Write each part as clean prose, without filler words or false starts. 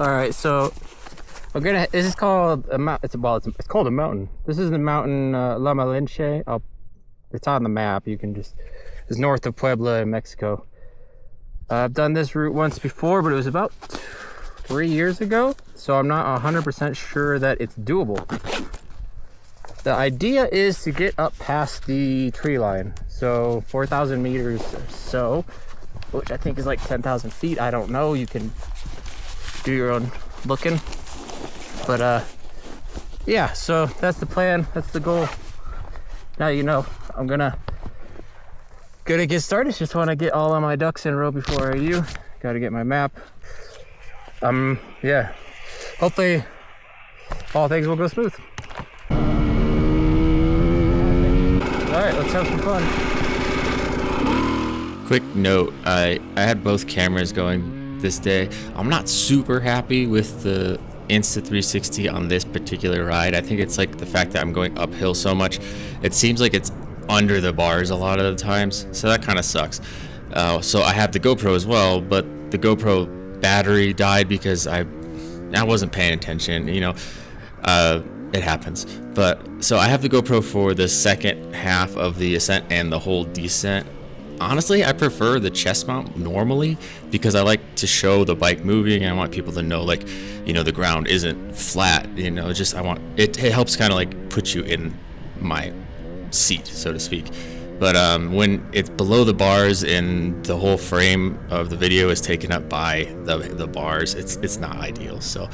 All right, so I'm gonna. This is called a mountain. It's called a mountain. This is the mountain La Malinche. It's on the map. You can just. It's north of Puebla in Mexico. I've done this route once before, but it was about 3 years ago, so I'm not 100% sure that it's doable. The idea is to get up past the tree line, so 4,000 meters or so, which I think is like 10,000 feet. I don't know. You can do your own looking, but yeah. So that's the plan. That's the goal. Now you know. I'm gonna get started. Just want to get all of my ducks in a row before I do. Got to get my map. Yeah. Hopefully, all things will go smooth. All right, let's have some fun. Quick note, I had both cameras going this day. I'm not super happy with the Insta360 on this particular ride. I think it's like the fact that I'm going uphill so much. It seems like it's under the bars a lot of the times, so that kind of sucks. So I have the GoPro as well, but the GoPro battery died because I wasn't paying attention, you know. It happens. But so I have the GoPro for the second half of the ascent and the whole descent. Honestly, I prefer the chest mount normally because I like to show the bike moving, and I want people to know, like, you know, the ground isn't flat, you know. Just I want it helps kind of like put you in my seat, so to speak. But when it's below the bars and the whole frame of the video is taken up by the bars, it's not ideal. So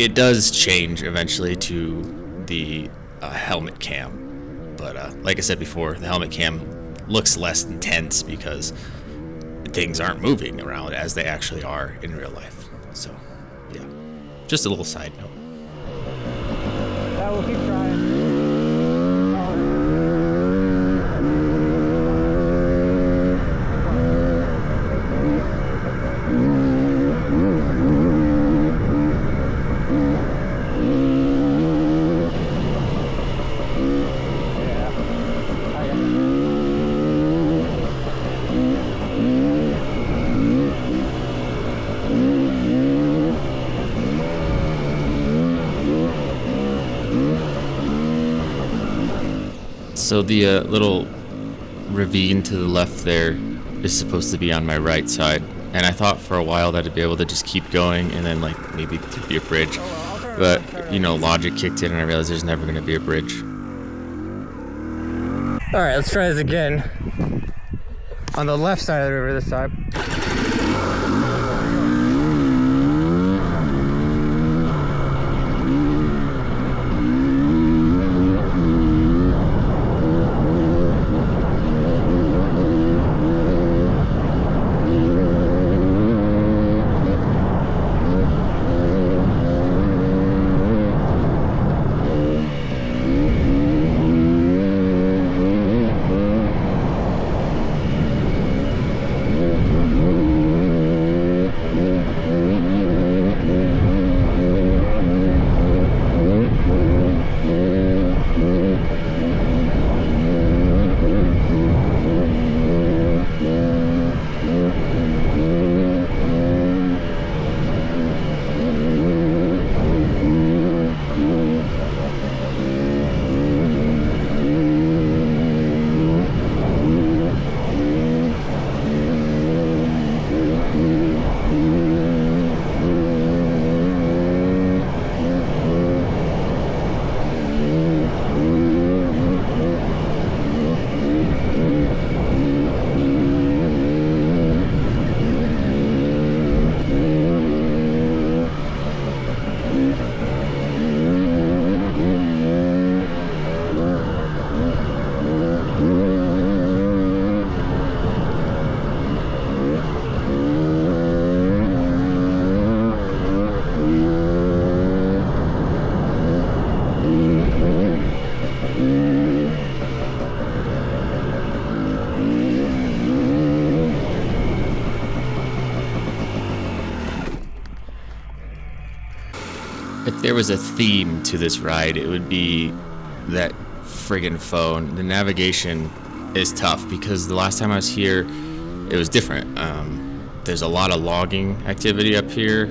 it does change eventually to the helmet cam, but like I said before, the helmet cam looks less intense because things aren't moving around as they actually are in real life. So yeah, just a little side note. Yeah, we'll keep trying. So the little ravine to the left there is supposed to be on my right side, and I thought for a while that I'd be able to just keep going and then like maybe there'd be a bridge, but you know, logic kicked in and I realized there's never going to be a bridge. All right, let's try this again. On the left side of the river this time. If there was a theme to this ride, it would be that friggin' phone. The navigation is tough because the last time I was here, it was different. There's a lot of logging activity up here,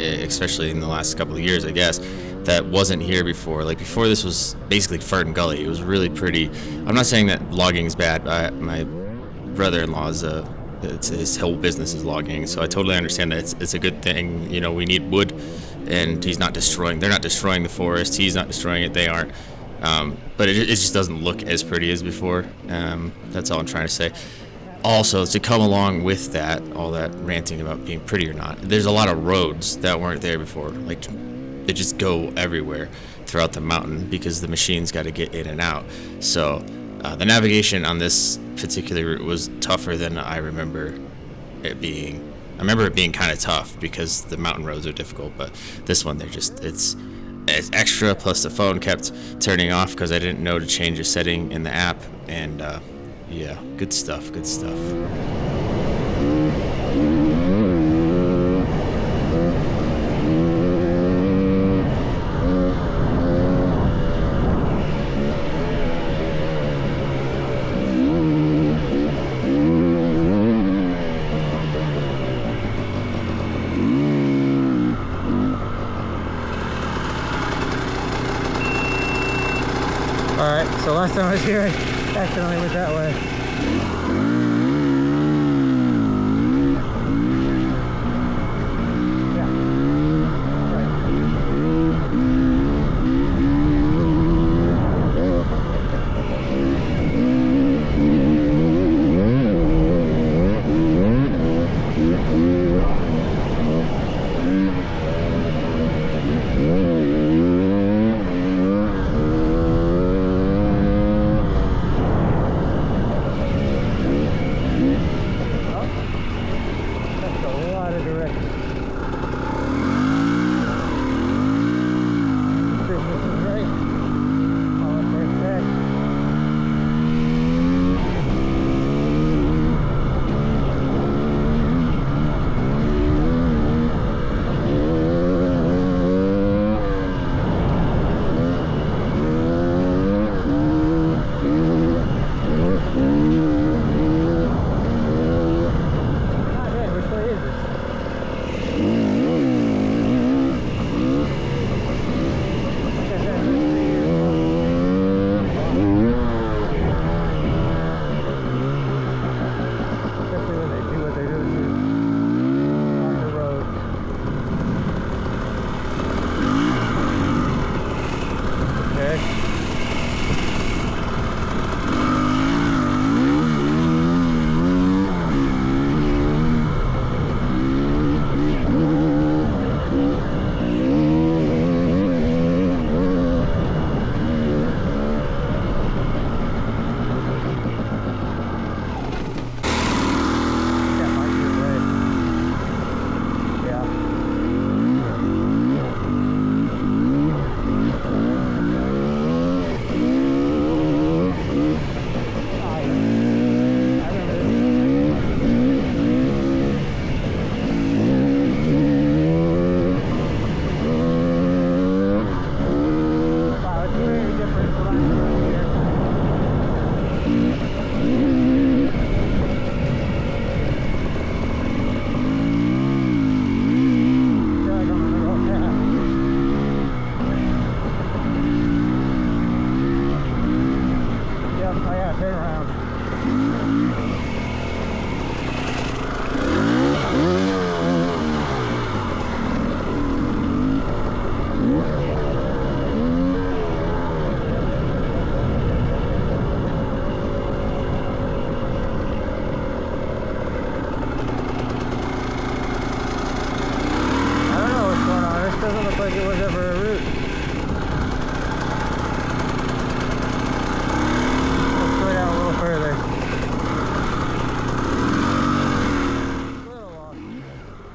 especially in the last couple of years, I guess, that wasn't here before. Like before, this was basically Fern Gully. It was really pretty. I'm not saying that logging is bad. My brother-in-law's his whole business is logging, so I totally understand that it's a good thing. You know, we need wood, and they're not destroying the forest. He's not destroying it. They aren't. But it just doesn't look as pretty as before. That's all I'm trying to say. Also, to come along with that, all that ranting about being pretty or not, there's a lot of roads that weren't there before. Like, they just go everywhere throughout the mountain because the machines got to get in and out. So the navigation on this particular route was tougher than I remember it being. I remember it being kind of tough because the mountain roads are difficult, but this one, it's extra, plus the phone kept turning off because I didn't know to change a setting in the app, and yeah, good stuff. Alright, so last time I was here, I accidentally went that way.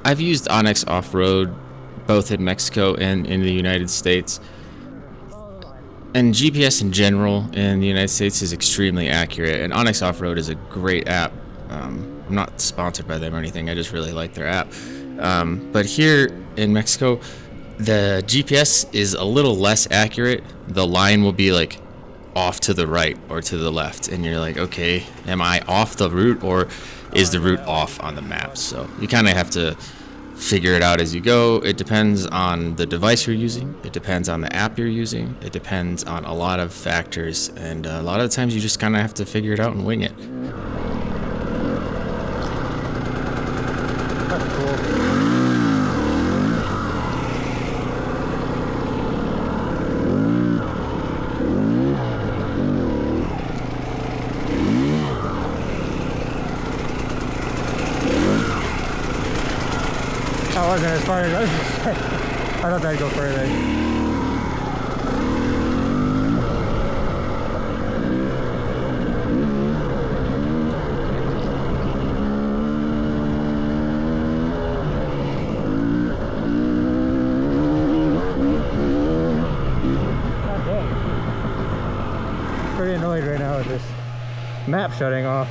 I've used Onyx off-road both in Mexico and in the United States. And GPS in general in the United States is extremely accurate, and Onyx Off-Road is a great app. I'm not sponsored by them or anything, I just really like their app. But here in Mexico, the GPS is a little less accurate. The line will be like off to the right or to the left, and you're like, okay, am I off the route or is the route off on the map? So you kind of have to figure it out as you go. It depends on the device you're using. It depends on the app you're using. It depends on a lot of factors, and a lot of the times you just kind of have to figure it out and wing it. That's cool. That wasn't as far as I was. I thought that'd go further. Pretty annoyed right now with this map shutting off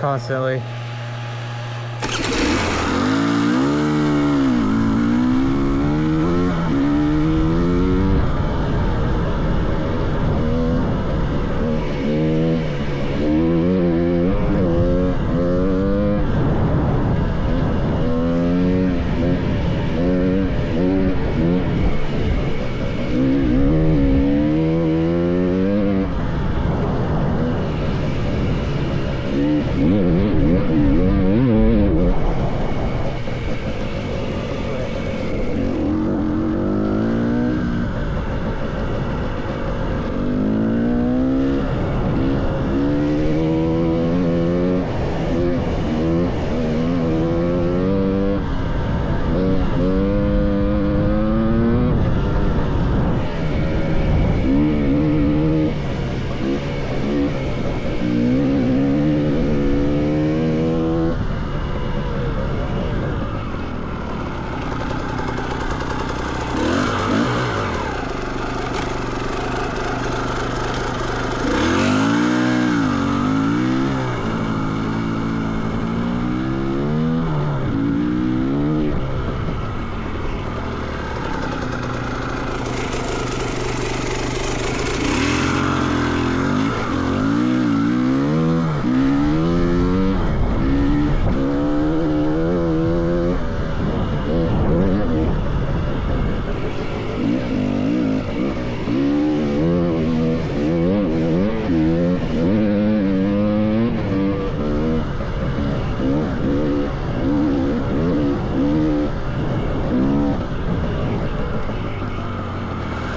constantly.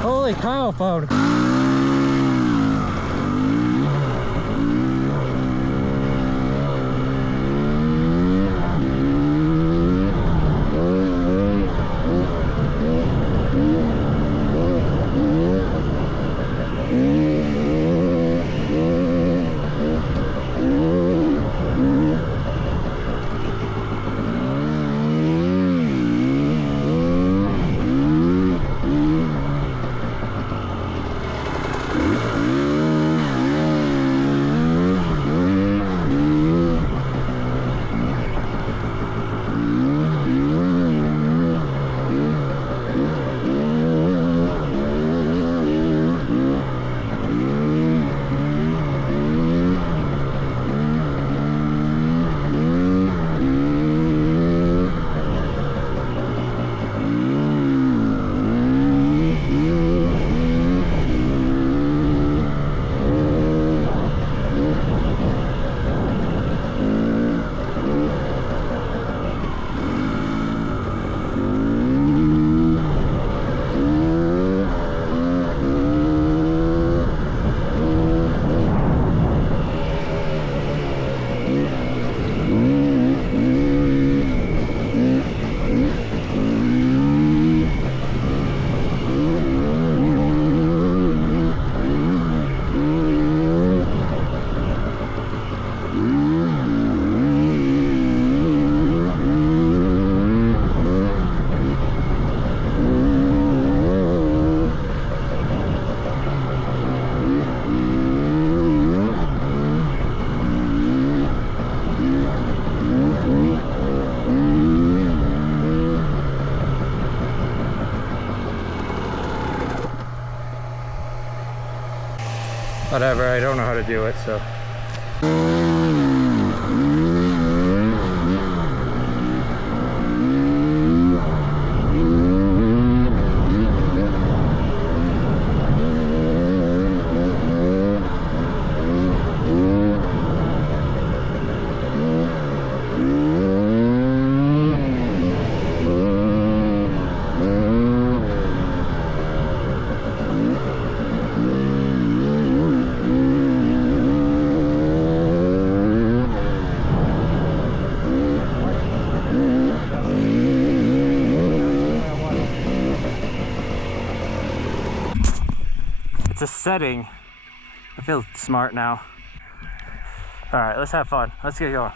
Holy cow, phone. Whatever, I don't know how to do it, so. It's a setting. I feel smart now. All right, let's have fun. Let's get going.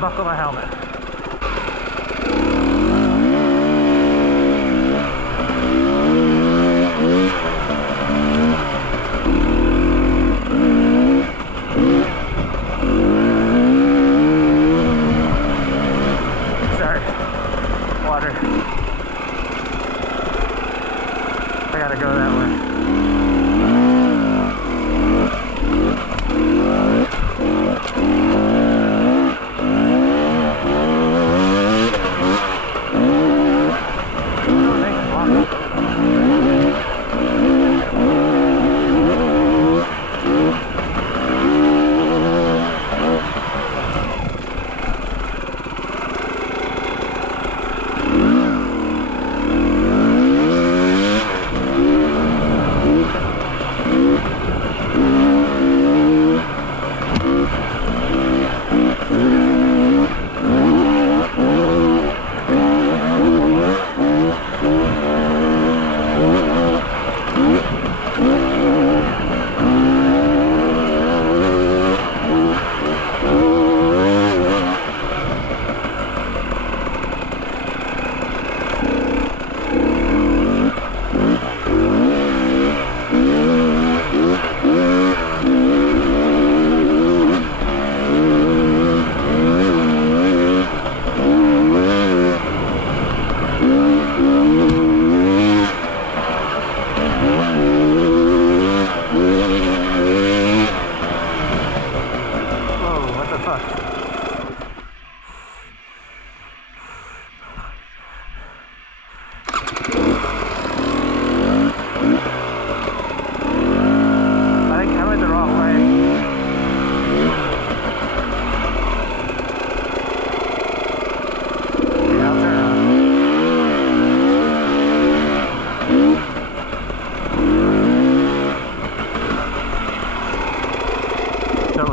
Buckle my helmet. Sorry, water. I gotta go that way.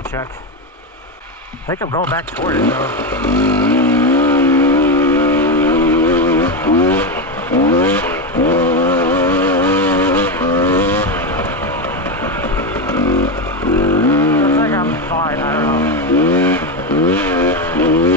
Check. I think I'm going back toward it though. Looks like I'm fine, I don't know.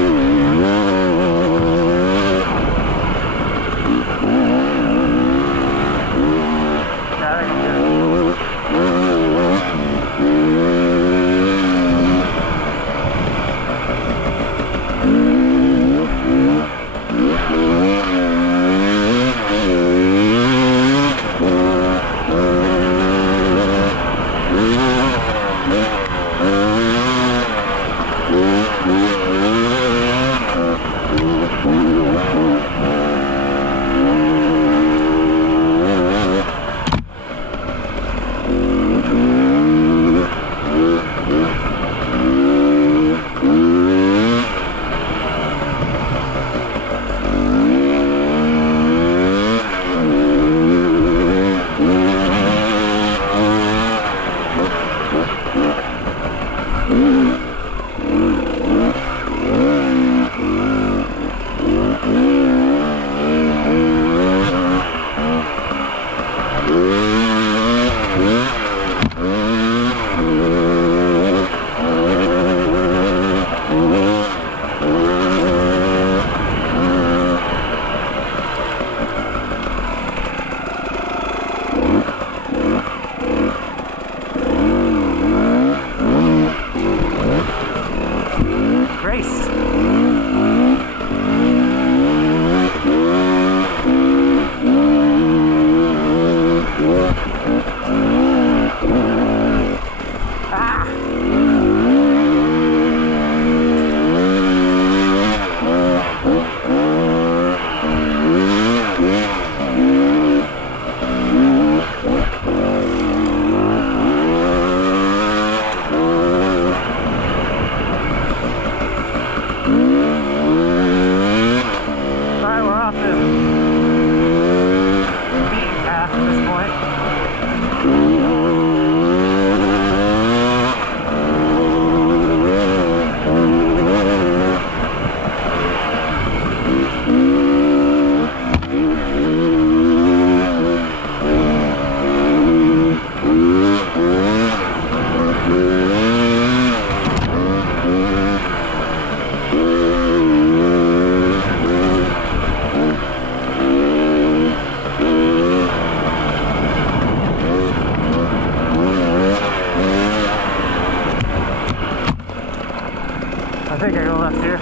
think I go left here. If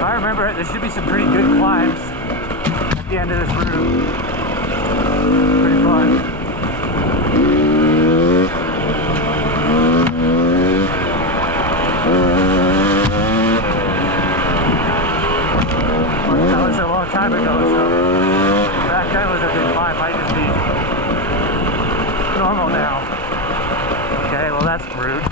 I remember it, there should be some pretty good climbs at the end of this route. Pretty fun. Well, that was a long time ago, so back then was a big climb. Might just be normal now. Okay, well that's rude.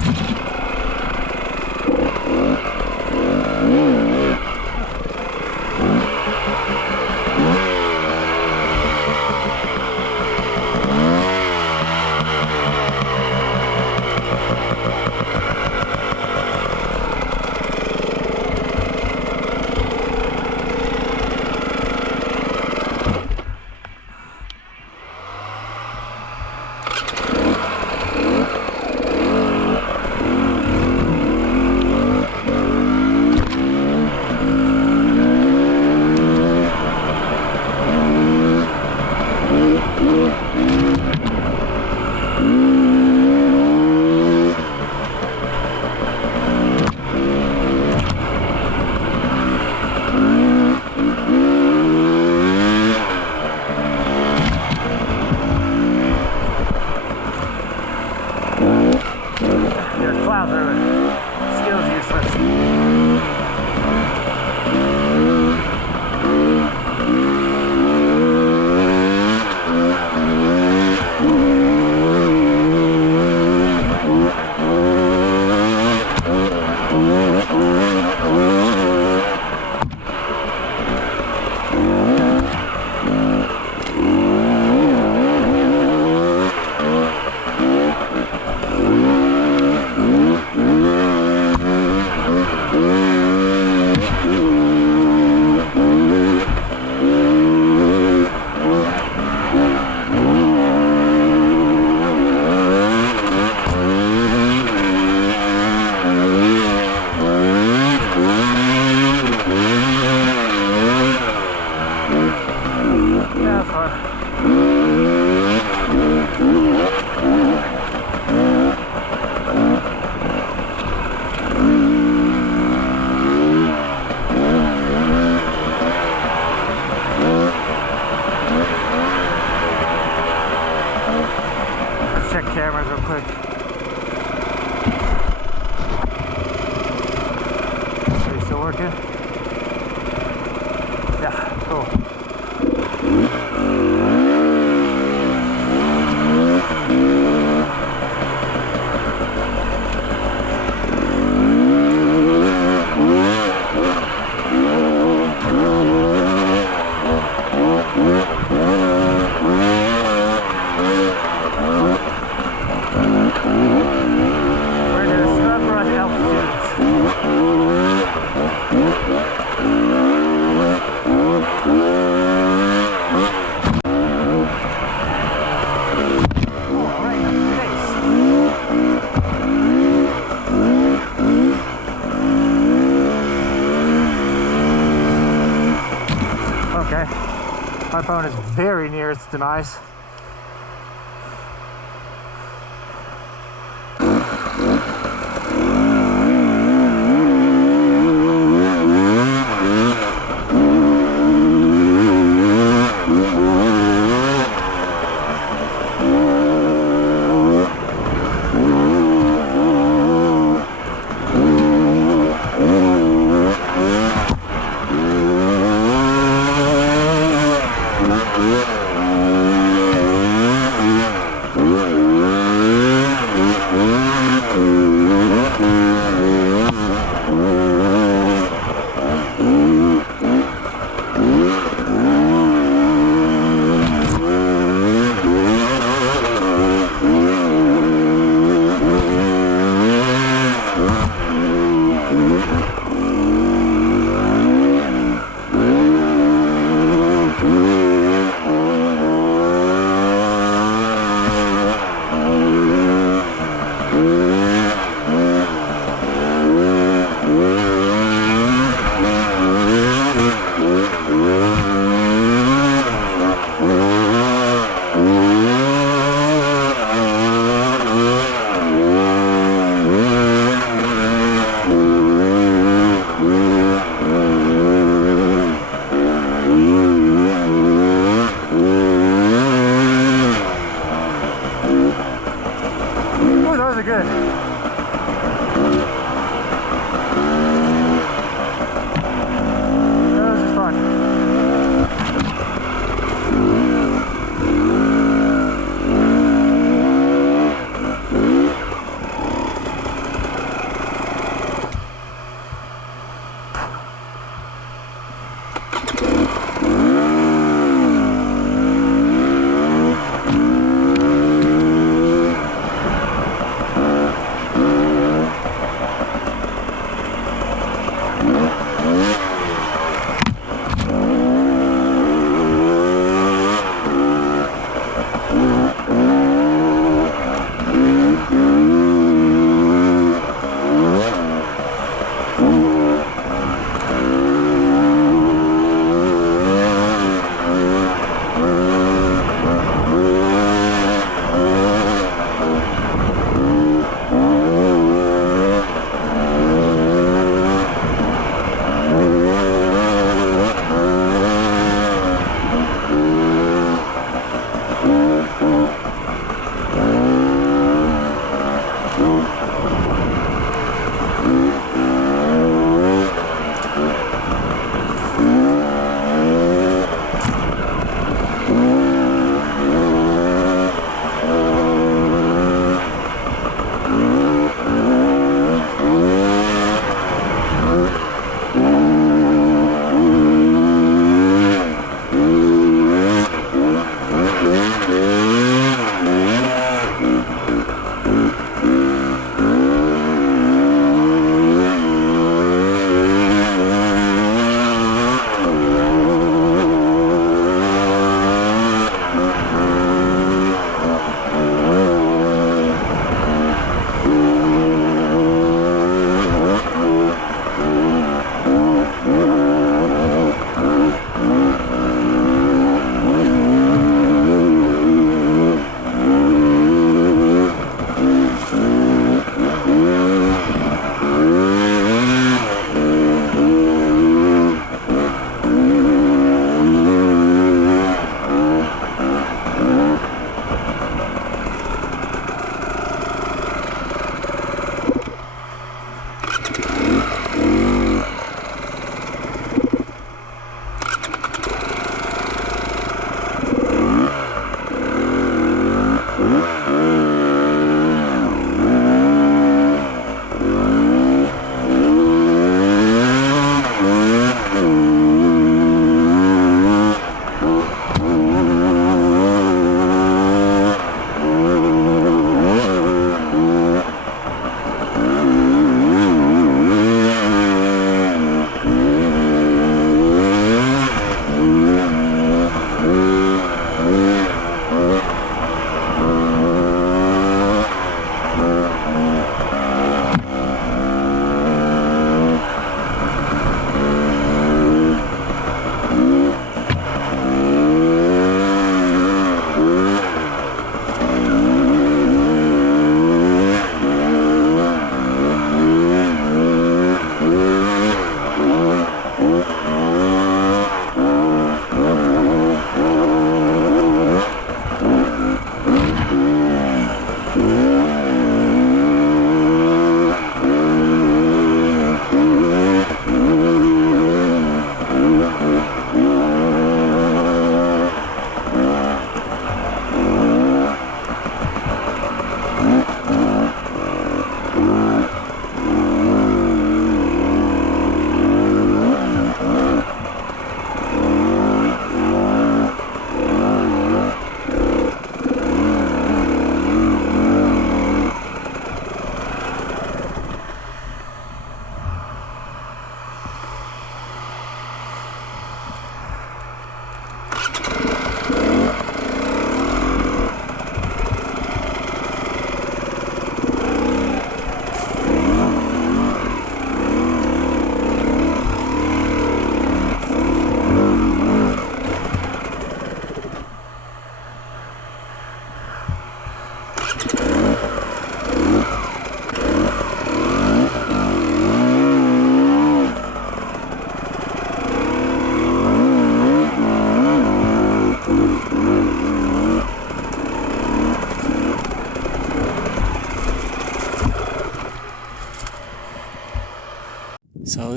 Check cameras real quick. Are you still working? Yeah, cool. my phone is very near its demise.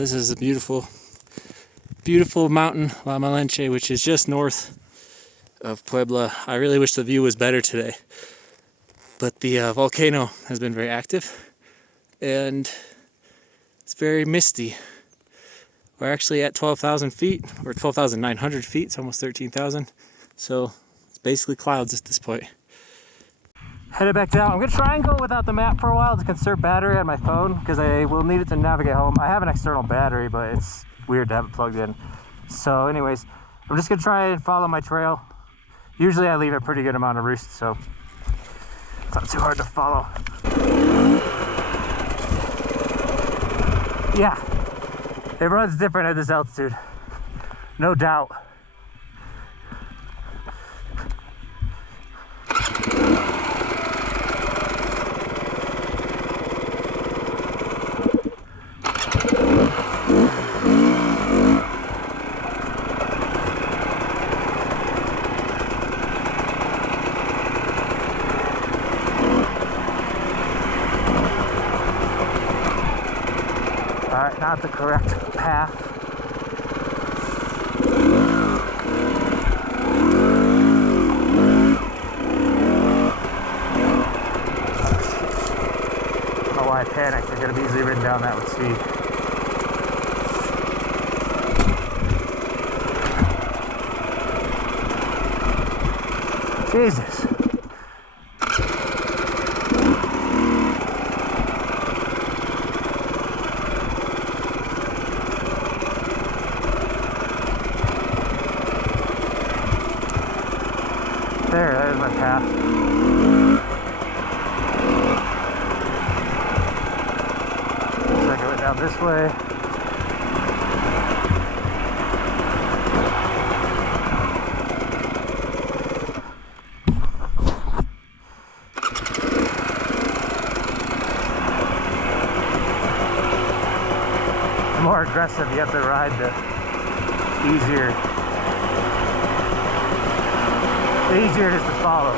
this is a beautiful, beautiful mountain, La Malinche, which is just north of Puebla. I really wish the view was better today, but the volcano has been very active and it's very misty. We're actually at 12,000 feet, or 12,900 feet, it's almost 13,000. So it's basically clouds at this point. Headed back down. I'm gonna try and go without the map for a while to conserve battery on my phone because I will need it to navigate home. I have an external battery, but it's weird to have it plugged in. So anyways, I'm just gonna try and follow my trail. Usually I leave a pretty good amount of roost, so it's not too hard to follow. Yeah, it runs different at this altitude, no doubt. Alright, not the correct path. I don't know why I panicked. I could have easily ridden down that with speed. Jesus. There, that is my path. So I go down this way. The more aggressive you have to ride, the easier it is to follow.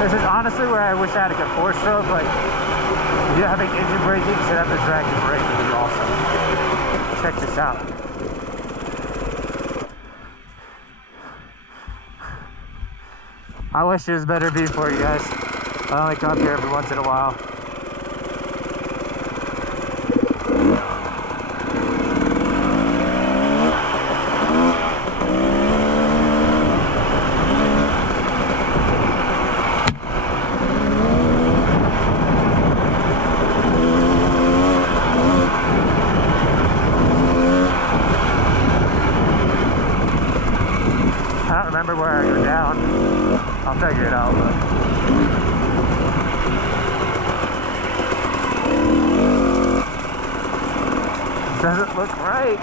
This is honestly where I wish I had a good 4-stroke, but if you're having engine braking, you should have to drag the brake with you also. Check this out. I wish it was better view for you guys. I only come up here every once in a while. I don't remember where I go down. I'll figure it out. Doesn't look right.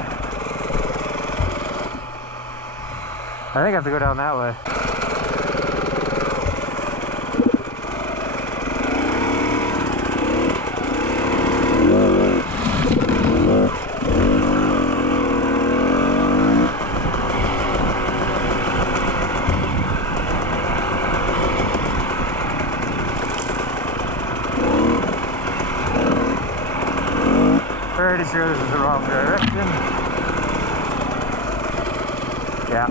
I think I have to go down that way. Pretty sure this is the wrong direction. Yeah.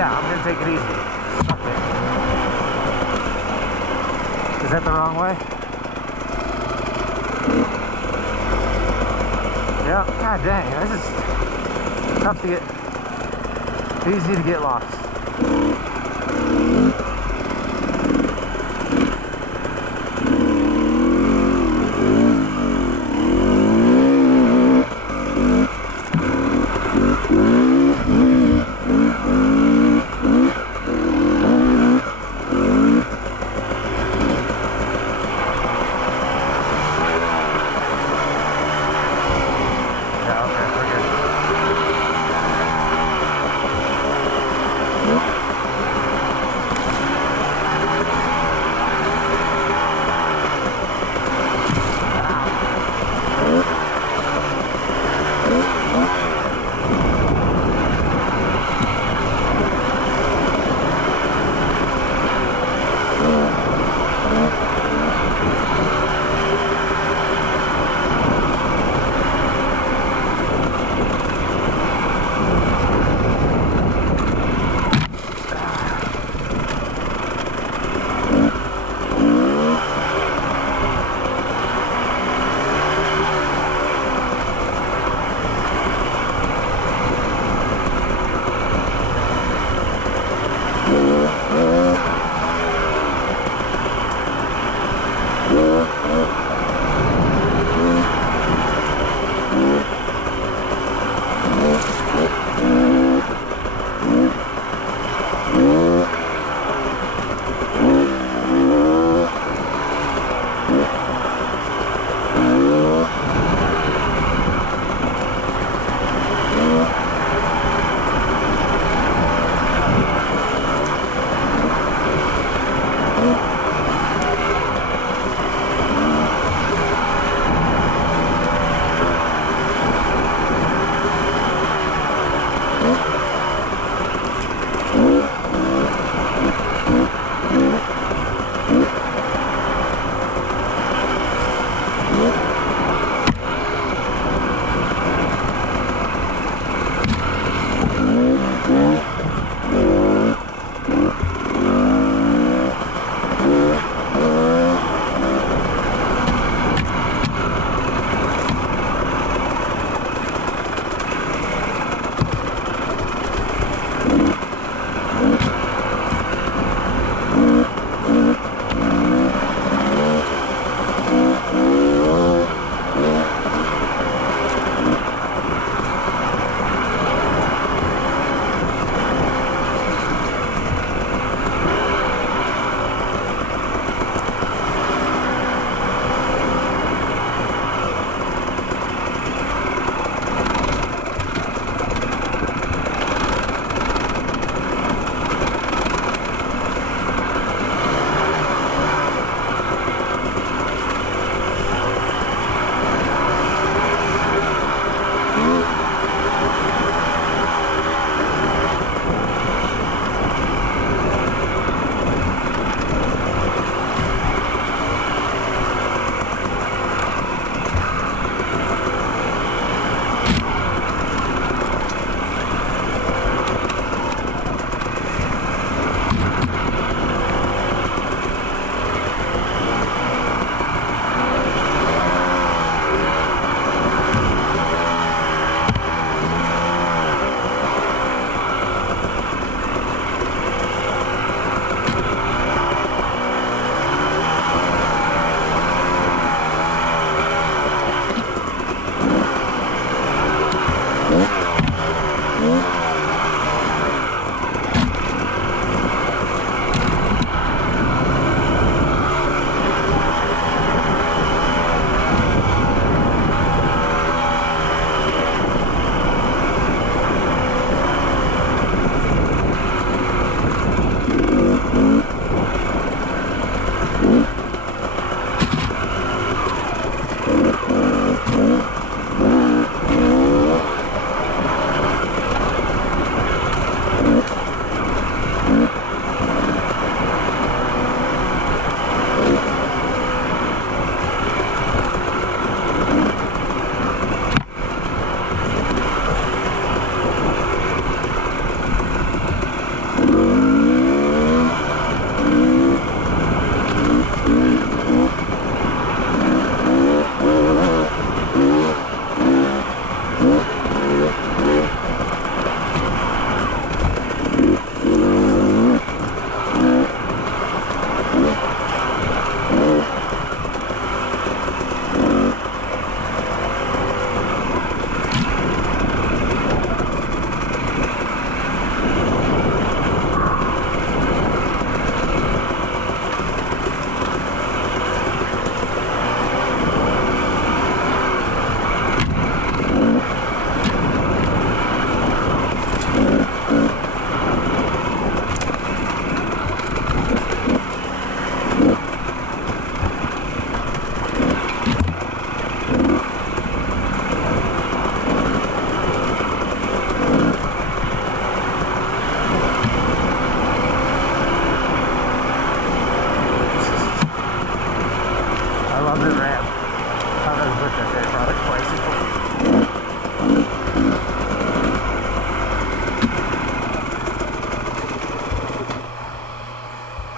Yeah, I'm gonna take it easy. Fuck it. Is that the wrong way? Yeah. God dang, this is tough to get. Easy to get lost.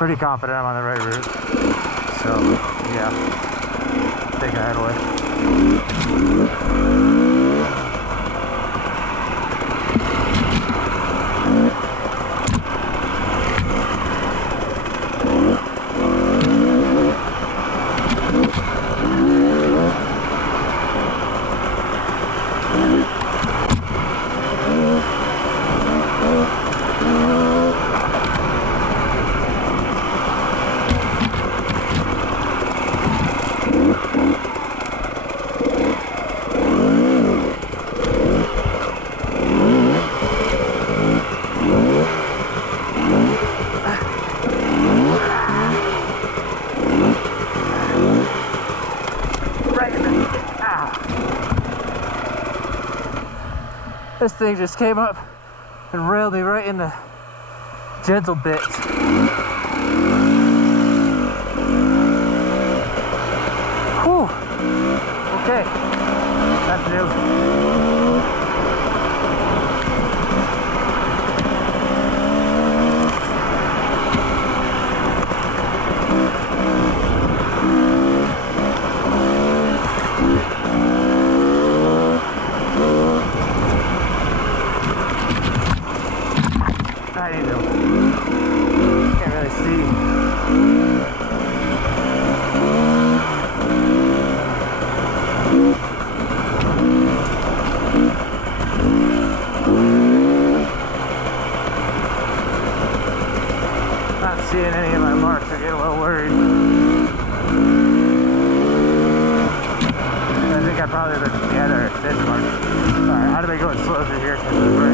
Pretty confident I'm on the right route. So, yeah. Take that away. This thing just came up and railed me right in the gentle bits. Whew. Okay, that's new. Can't really see. Not seeing any of my marks. I get a little worried. I think I probably there's a mark. Alright, how do we go slow through here? Because it's right.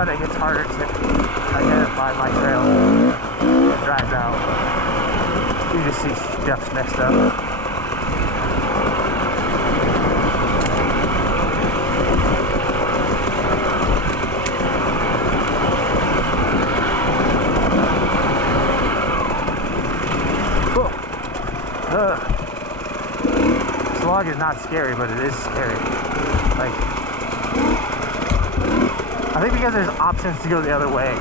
It gets harder to identify my trail. It dries out. You just see stuff's messed up. Cool. This log is not scary, but it is scary. Like, I think because there's options to go the other way.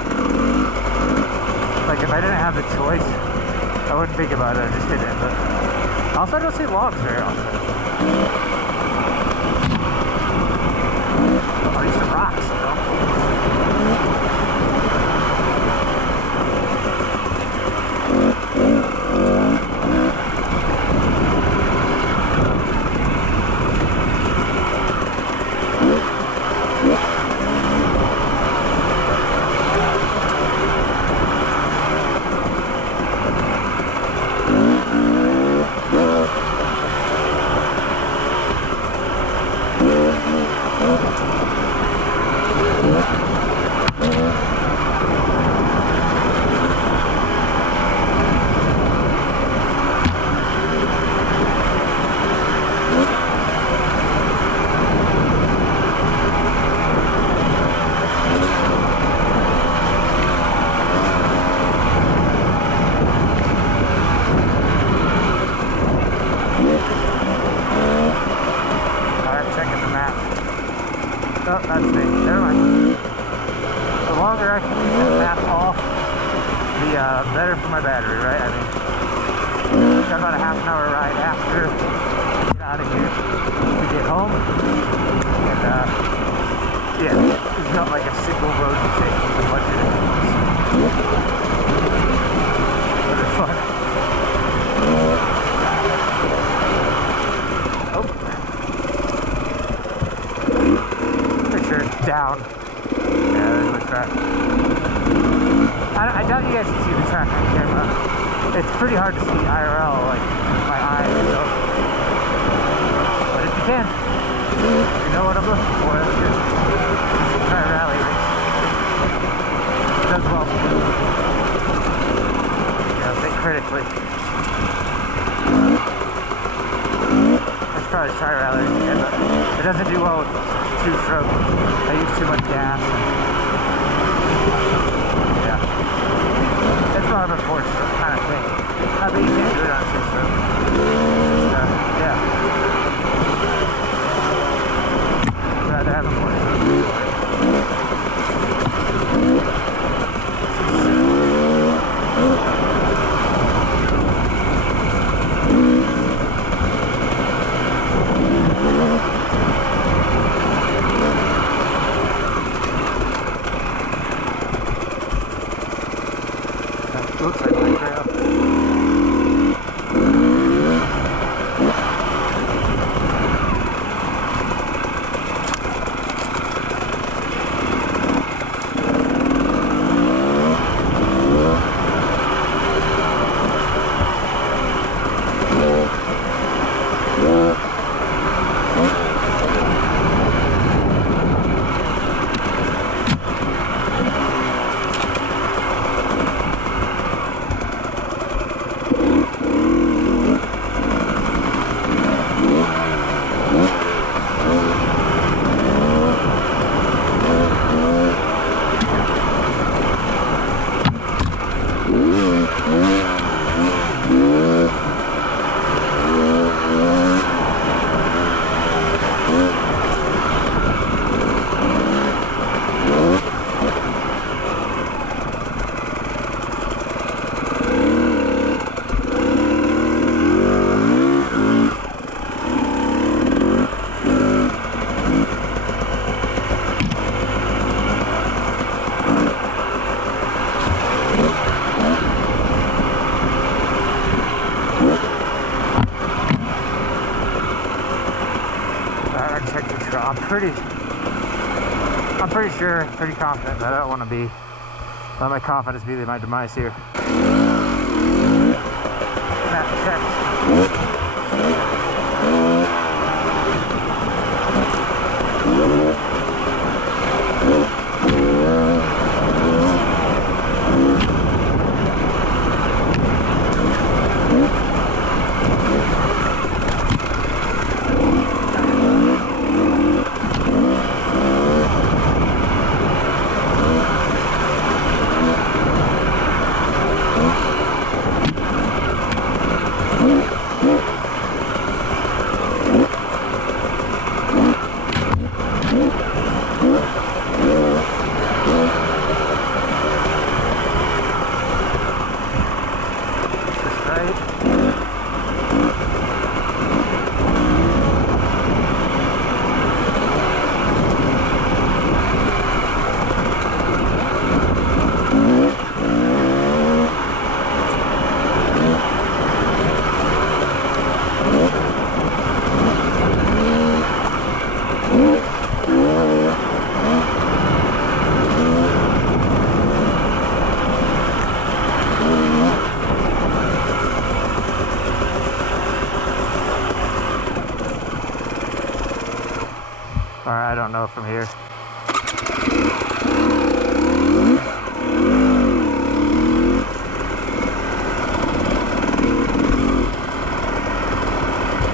Like if I didn't have the choice, I wouldn't think about it, I just did it. But also I don't see logs very often. Or these are rocks, you know? Oh, that's me. Never mind. The longer I can keep the map off, the better for my battery, right? I mean, got about a half an hour ride after I get out of here to get home. And, yeah, it's not like a single road to take. It's a bunch of different ones. But it's fun. down. Yeah, there's my track. I doubt you guys can see the track on camera. It's pretty hard to see IRL, like my eyes. So. But if you can, you know what I'm looking for. That's good. Try a rally race. It does well. Think critically. Let's probably try rally again, but it doesn't do well with two-stroke. I use too much gas. Yeah. It's more of a four-stroke kind of thing. Not that you can't do it on two-stroke. Yeah. I'd rather have a four-stroke. Looks like my trail. I'm pretty sure, pretty confident that I don't want to let my confidence be my demise here. Map checked. I don't know from here.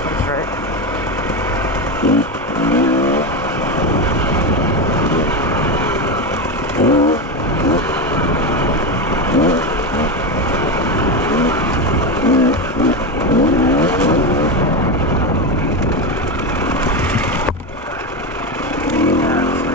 That's right. That's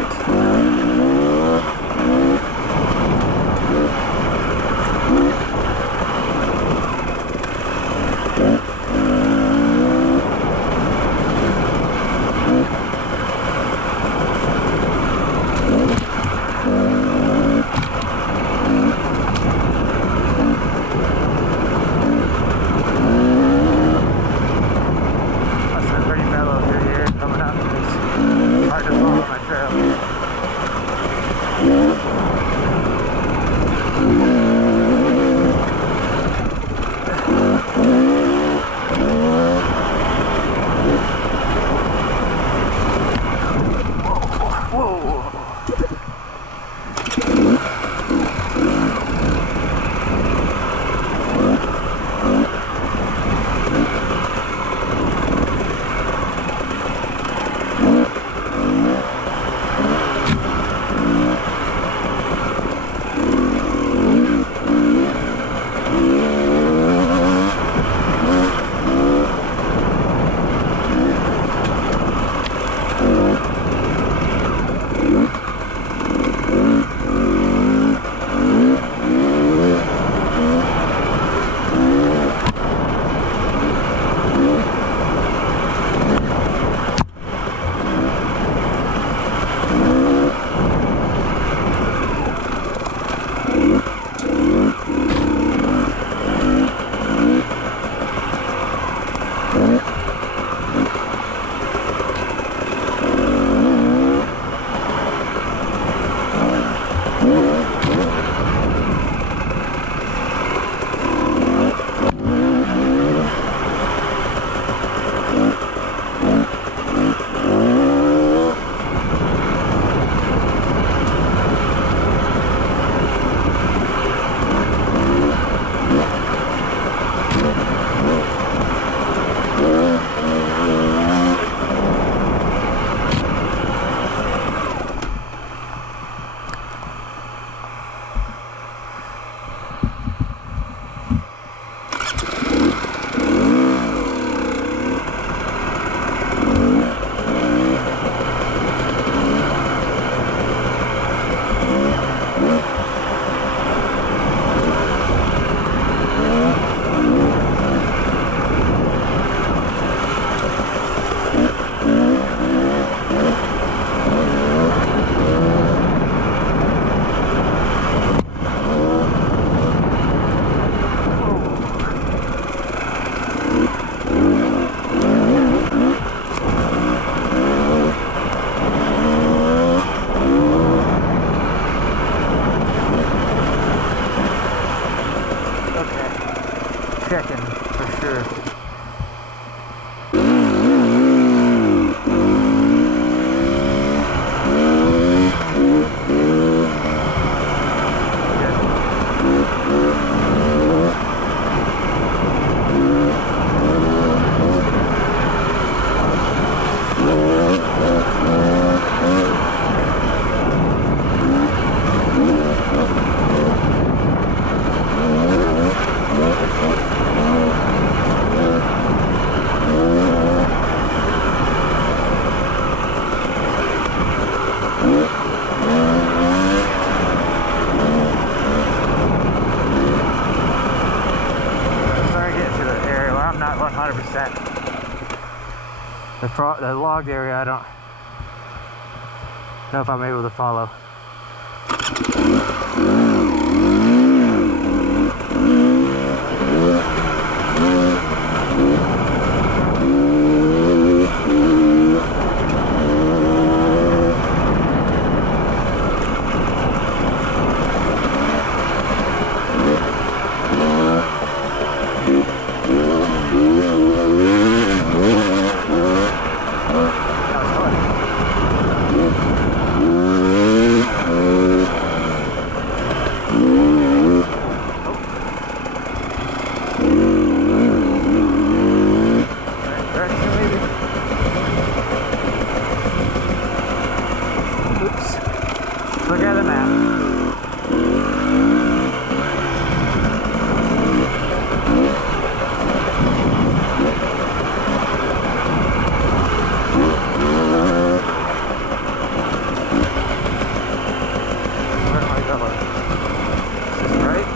checking for sure. The logged area, I don't know if I'm able to follow. Look at the map. Where am I going? Is this right?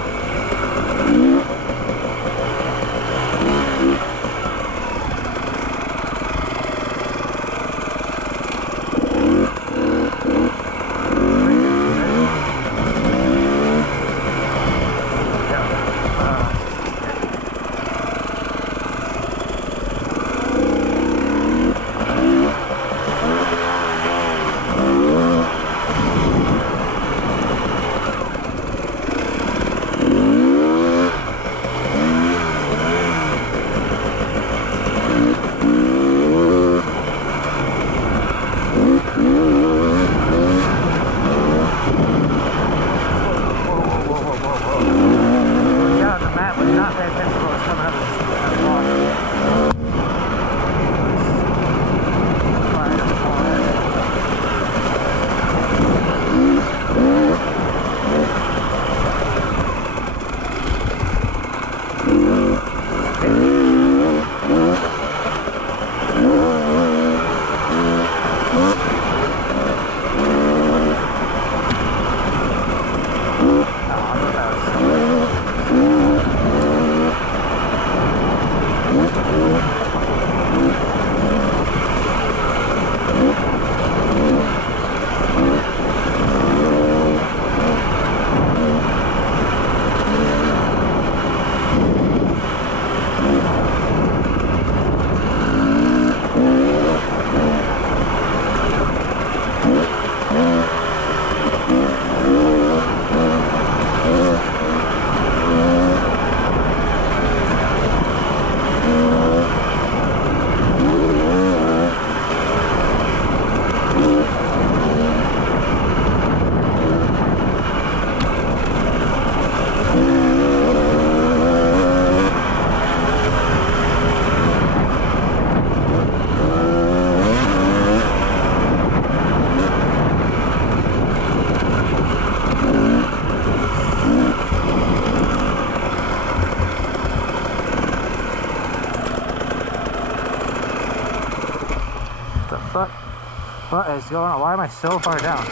What is going on? Why am I so far down?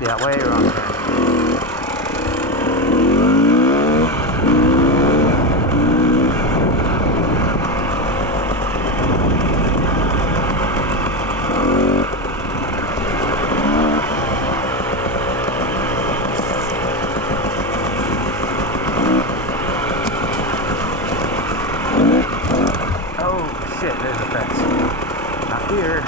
Yeah, way wrong there. There's a fence. Not here.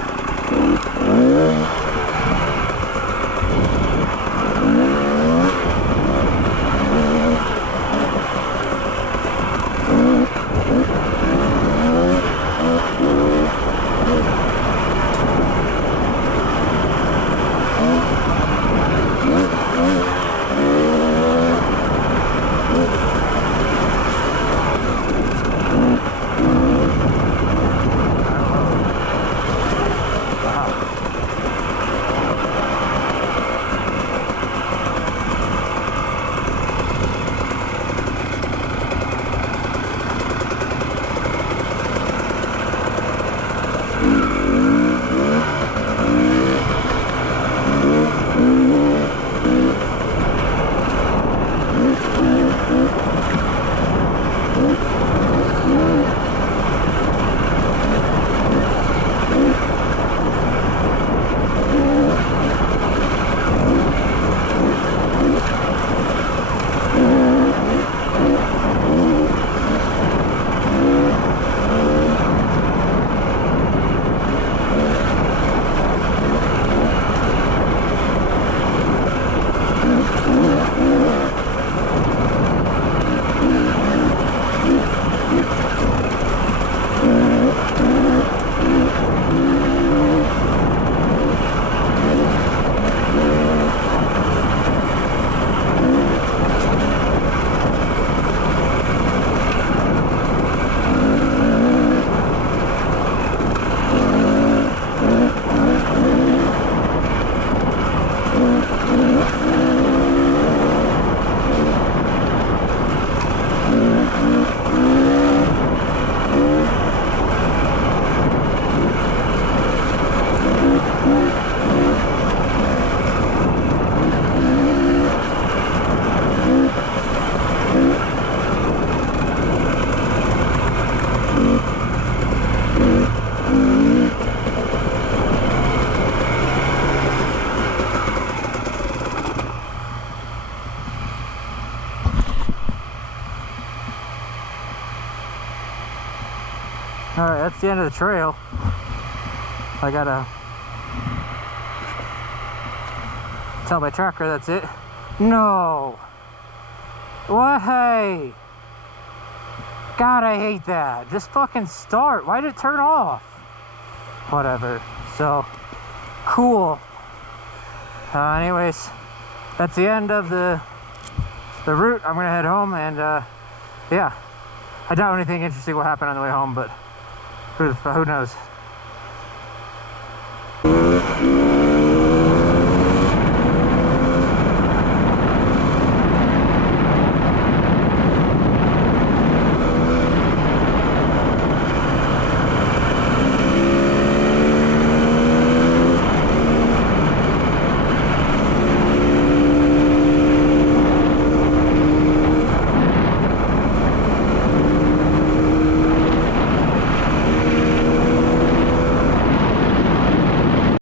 it's the end of the trail. I gotta tell my tracker that's it. No! What? Hey! God, I hate that. Just fucking start. Why did it turn off? Whatever. So, cool. Anyways, that's the end of the route. I'm gonna head home, and yeah, I doubt anything interesting will happen on the way home, but who knows.